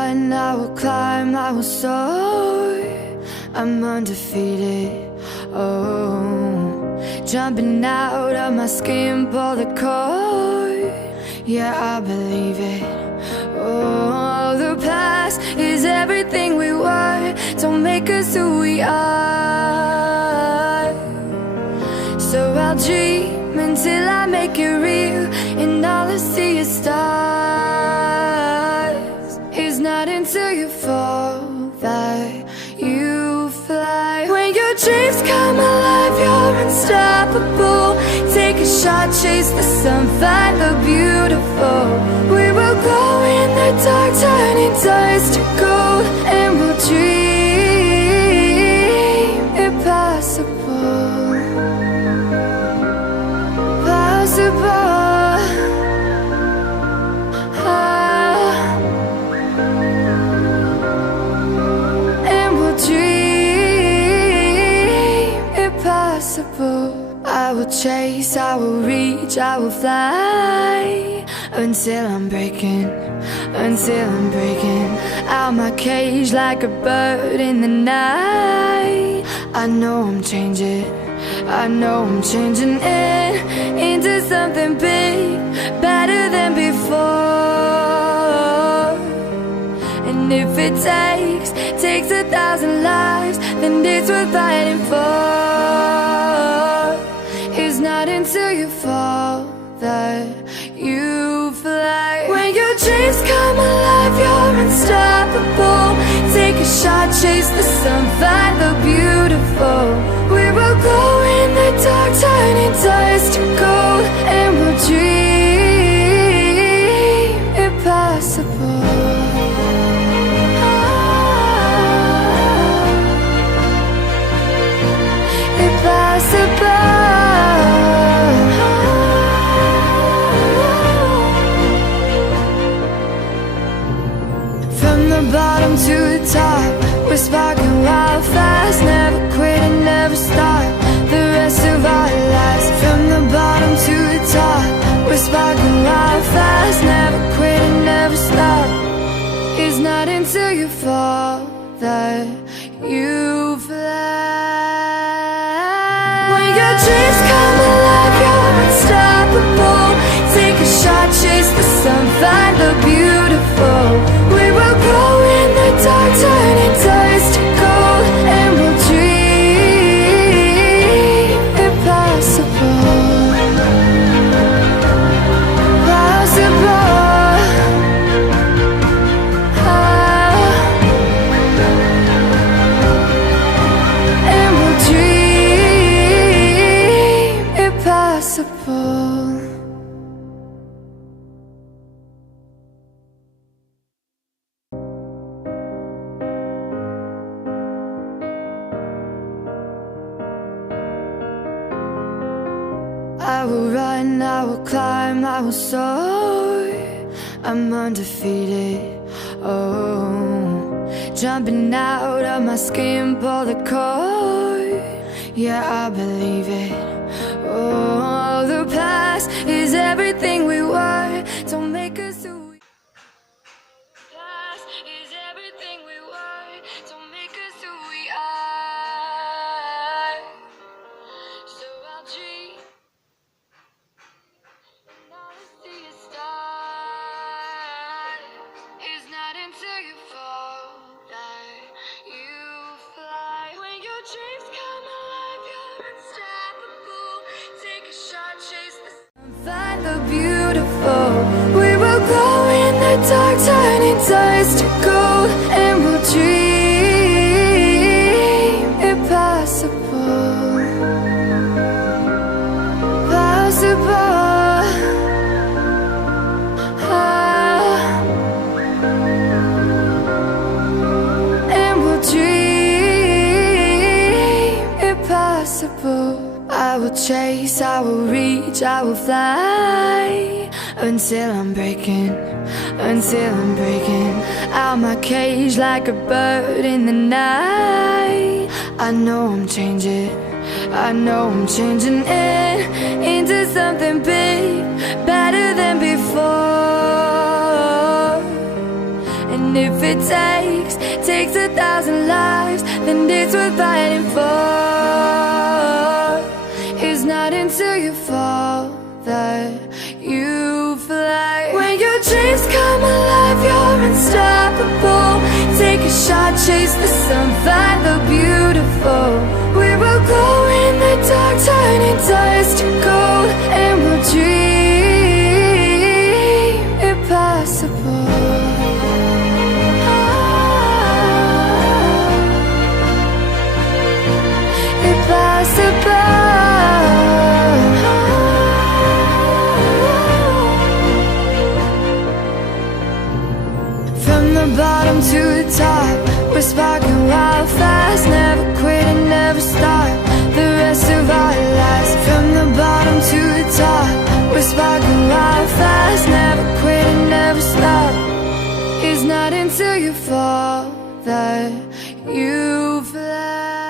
run, I will climb, I will soar. I'm undefeated, oh. Jumping out of my skin, pull the cord. Yeah, I believe it. Oh, the past is everything we were. Don't make us who we are. So I'll dream until I make it real, and all I see is stars. It's not until you fall that you fly. When your dreams come alive, you're unstoppable. Take a shot, chase the sun, find the beautiful. We will go in the dark, turning dust to gold, and we'll dream impossible. And we'll dream impossible. I will chase, I will reach, I will fly until I'm breaking out my cage like a bird in the night. I know I'm changing into something big, better than before. And if it takes 1,000 lives, then it's worth fighting for. It's not until you fall that you fly. When your dreams come alive, you're unstoppable. Take a shot, chase the sun, find the beautiful. We will go in the dark, turning dust to gold, and we'll dream impossible. Impossible. From the bottom to the top, we're sparking wild fast. Never quit and never stop the rest of our lives. From the bottom to the top, we're sparking wild fast. Never quit and never stop. It's not until you fall that you fly. When your dreams come alive, you're unstoppable. Take a shot, chase the sun, find the beautiful. We will go in the dark, turning dust to gold, and we'll dream impossible. And we'll dream impossible. I will run, I will climb, I will soar. I'm undefeated, oh. Jumping out of my skin, pull the cord. Yeah, I believe it. Oh, the past is everything we were. Don't make us who we past is everything we were. Don't make us who we are. So I'll dream. It's not until you fall that you fly. When your dreams come alive, you're unstoppable. Take a shot, chase the sun, find the beautiful. We will go in the dark, turning dust to gold, and we'll dream impossible. Possible. I will chase, I will reach, I will fly until I'm breaking out my cage like a bird in the night. I know I'm changing into something big, better than before. And if it takes 1,000 lives, then it's worth fighting for. It's not until you fall that you fly. When your dreams come alive, you're unstoppable. Take a shot, chase the sun, find the beautiful. We will glow in the dark, turning dust to gold. And we'll dream impossible. Impossible. From the bottom to the top, we're sparking wild fast. Never quit and never stop the rest of our lives. From the bottom to the top, we're sparking wild fast. Never quit and never stop. It's not until you fall that you fly.